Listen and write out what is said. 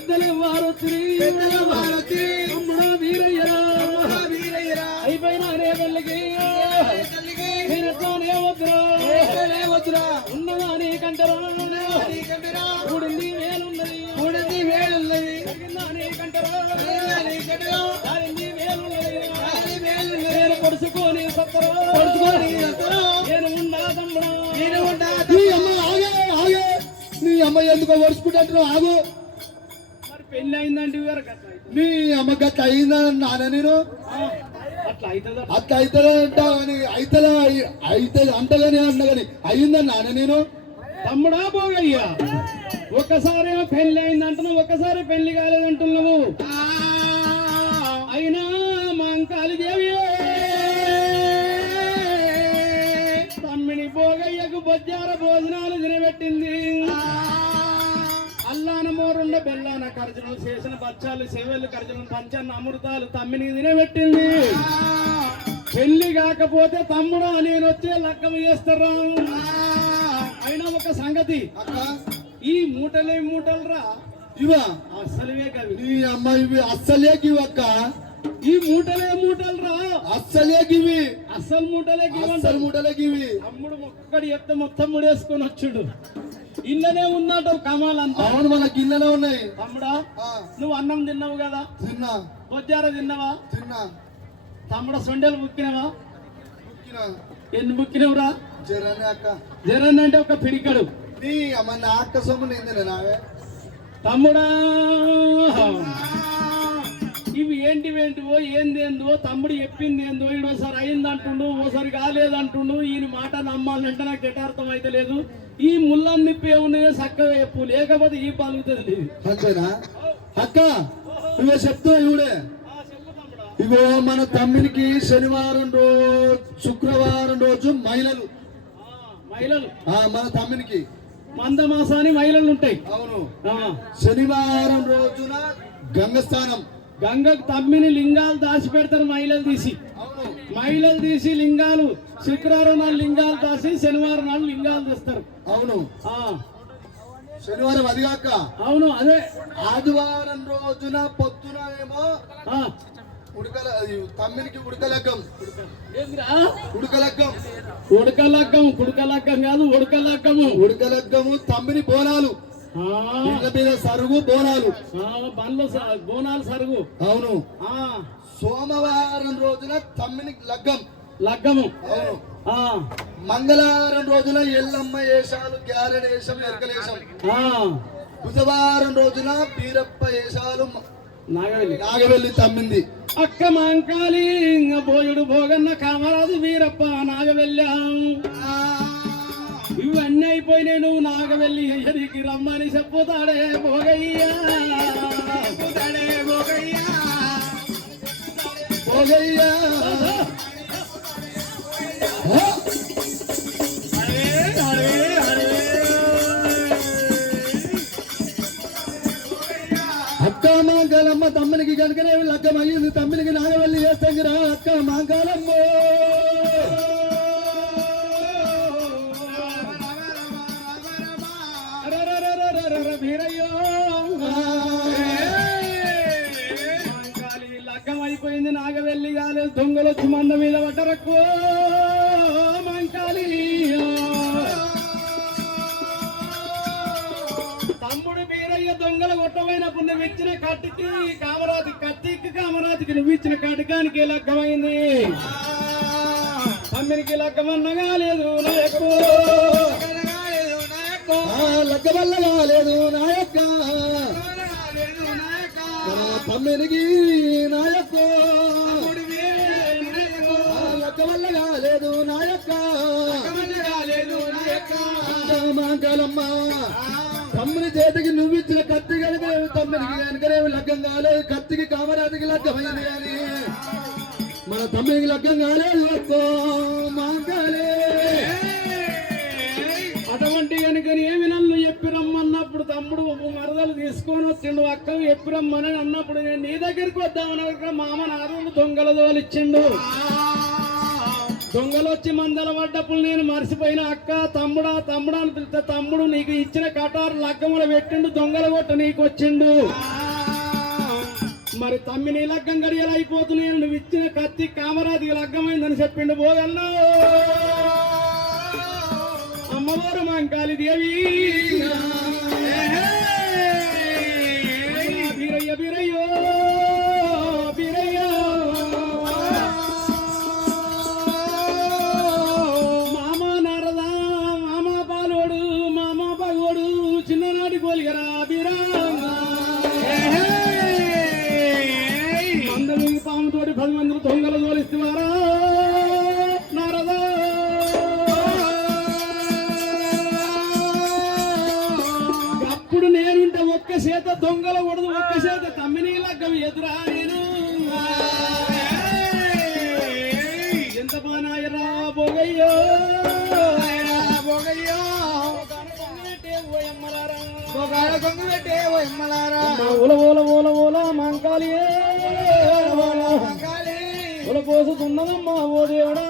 పెద్దలు వారు తమ్ముడా వీరయ్యరా అయిపోయినా రే వెళ్ళకి నేను ఎట్లానే వద్దురా ఉన్నదా నీకంటరా కూడింది వేలున్నది నీకంటరా నేను పొడుచుకొని సత్తరా నేను ఉన్నా తమ్ముడా నీ అమ్మ ఎందుకో వరుసుకుంటున్నావు ఆగు. మరి పెళ్లి అయిందంటే నీ అమ్మ గట్ల అయిందని నాన్న నేను అట్లా అవుతుందా అట్లా అవుతుందా అంటావని అవుతుంది అంటగానే అన్న కానీ అయిందని నాన్న నేను. తమ్ముడా పోగయ్యా ఒక్కసారి పెళ్లి అయిందంటున్నావు ఒక్కసారి పెళ్లి కాలేదంటున్నావు. అయినా మా అంకాలి దేవి తమ్మిని పోగయ్యకు బొజ్జార భోజనాలు తినబెట్టింది. అల్లాన మోరుండ బెల్లాన కర్జనం చేసిన బచ్చాలు సేవలు కర్జనం పంచన్న అమృతాలు తమ్మిని తినబెట్టింది. పెళ్లి కాకపోతే తమ్ముడా నేను వచ్చే లక్కం చేస్తారా. అయినా ఒక సంగతి ఈ మూటలు రా ఇవా అస్సలువే కవి నీ అమ్మ ఇవి అస్సలే గివి అక్క. ఈ మూటలు రా అస్సలే గివి అస్సలు మూటలే గివి. తమ్ముడు ఒక్కడి చెప్తే మొత్తం ముడేసుకొని వచ్చుడు ఇళ్ళనే ఉందంటావు కమాలంతా. అవును మన గిన్నెలో ఉన్నాయి. తమ్ముడా నువ్వు అన్నం తిన్నావు కదా తిన్నా బొజ్జార తిన్నావా తమ్ముడ సొండలు బుక్కినవా ఎన్ని బుక్కినవురా జరనే అక్క జరన్ అంటే ఒక పిడికడు నీ అమ్మ నా అక్క సొమ్ము నిందిన నావే తమ్ముడా. ఇవి ఏంటివేంటివో ఏందేందో తమ్ముడు చెప్పింది ఏందో ఈడోసారి అయిందంటుండు ఓసారి కాలేదంటుండు. ఈయన మాట నమ్మాలంటే నాకు ఎటార్థం అయితే లేదు. ఈ ముళ్ళన్ని పేవునే చక్కగా చెప్పు లేకపోతే ఈ పలుకుతుంది. అంతేనా అక్క నువ్వే చెప్తావు ఇవిడే. ఇగో మన తమ్మినికి శుక్రవారం రోజు మహిళలు మన తమ్మినికి మందమాసాని మహిళలు ఉంటాయి. అవును శనివారం రోజున గంగస్థానం గంగకు తమ్మిని లింగాలు దాచి పెడతారు మహిళలు తీసి లింగాలు శుక్రవారం నాడు లింగాలు దాచి శనివారం నాడు లింగాలు తెస్తారు. అవును శనివారం అది కాక అవును అదే ఆదివారం రోజున పొద్దున ఏమో తమ్మినికి ఉడకలగ్గం కాదు ఉడకలగ్గము తమ్మిని బోనాలు మీద సరుగు బోనాలు బోనాలు సరుగు. అవును సోమవారం రోజున తమ్మిని లగ్గము అవును మంగళవారం రోజున ఎల్లమ్మ వేషాలు గ్యారెడ్ వేషం ఎరకలేషం. బుధవారం రోజున బీరప్ప వేషాలు నాగవెల్లి తమ్మింది. అక్క మాంకాలి బోయుడు భోగన్న కామరాజు వీరప్ప నాగవెల్లి ఇవన్నీ అయిపోయినాయి. నువ్వు నాగవెల్లి ఎరికి రమ్మని చెప్పుతాడే భోగయ్యా అక్క మాంకాలమ్మ తమ్మునికి కనుకనే లగ్గం అయ్యింది. తమ్మునికి నాగవల్లి చేస్తాంగిరా అక్క మాంకాలమ్మ. లగ్గం అయిపోయింది నాగవెల్లి కాలేదు దొంగలు వచ్చి మంద మీద పట్టరక్కు మంకాలి. తమ్ముడు వీరయ్య దొంగలు కొట్టమైనప్పుడు నువ్వు ఇచ్చిన కత్తికి కామరాజుకి నువ్వు ఇచ్చిన కటకానికి లగ్గమైంది. తమ్మినికి లగ్గమన్న కాలేదు నాయకు లగ్గమల్ల కాలేదు నాయక్క తమ్మినికి నాయక్క లగ్గమల్ల కాలేదు నాయక్క మాంకాలమ్మ. తమ్ముని చేతికి నువ్వు ఇచ్చిన కత్తి కనుక తమ్మునికి కనుకనేవి లగ్గం కాలేదు. కత్తికి కామరాజుకి లగ్గమైంది కానీ మన తమ్మునికి లగ్గం కాలేదు మాంకాలే. అటువంటి కనుకని ఏమి నన్ను చెప్పిరమ్మన్నప్పుడు తమ్ముడు మరదలు తీసుకొని వచ్చిండు. అక్కలు చెప్పిరమ్మని అన్నప్పుడు నేను నీ దగ్గరికి వద్దామని మామ నారులు దొంగల దోలిచ్చిండు. దొంగలు వచ్చి మందల పడ్డప్పుడు నేను మర్చిపోయిన అక్క తమ్ముడా తమ్ముడా అని పిలిస్తే తమ్ముడు నీకు ఇచ్చిన కటారు లగ్గములు పెట్టిండు దొంగల కొట్ట నీకు వచ్చిండు మరి తమ్మిని లగ్గం గడియలు అయిపోతున్నాయి నువ్వు ఇచ్చిన కత్తి కామరాజుకి లగ్గమైందని చెప్పిండు పోగలను అమ్మవారు మంకాలి దేవి బీరయ్య బీరయ్యో బీరయ్య మామ నారదా మామ పాలోడు మామ పగోడు చిన్ననాటి కోలిగరా బీరా మందలు పాముతోటి 10 మంది దొంగలు తోలిస్తున్నారా నారదా అప్పుడు నేనుంటే ఒక్క చేత దొంగల కొడదు ఒక్క చేత తమ్మిని లగ్గం ఎదురా నేను ఎంత బానాయరా బొగయ్యో ఓల ఓల ఓల ఓల మంకాలి ఓల పోసుతున్నదమ్మా ఓ దేవుడా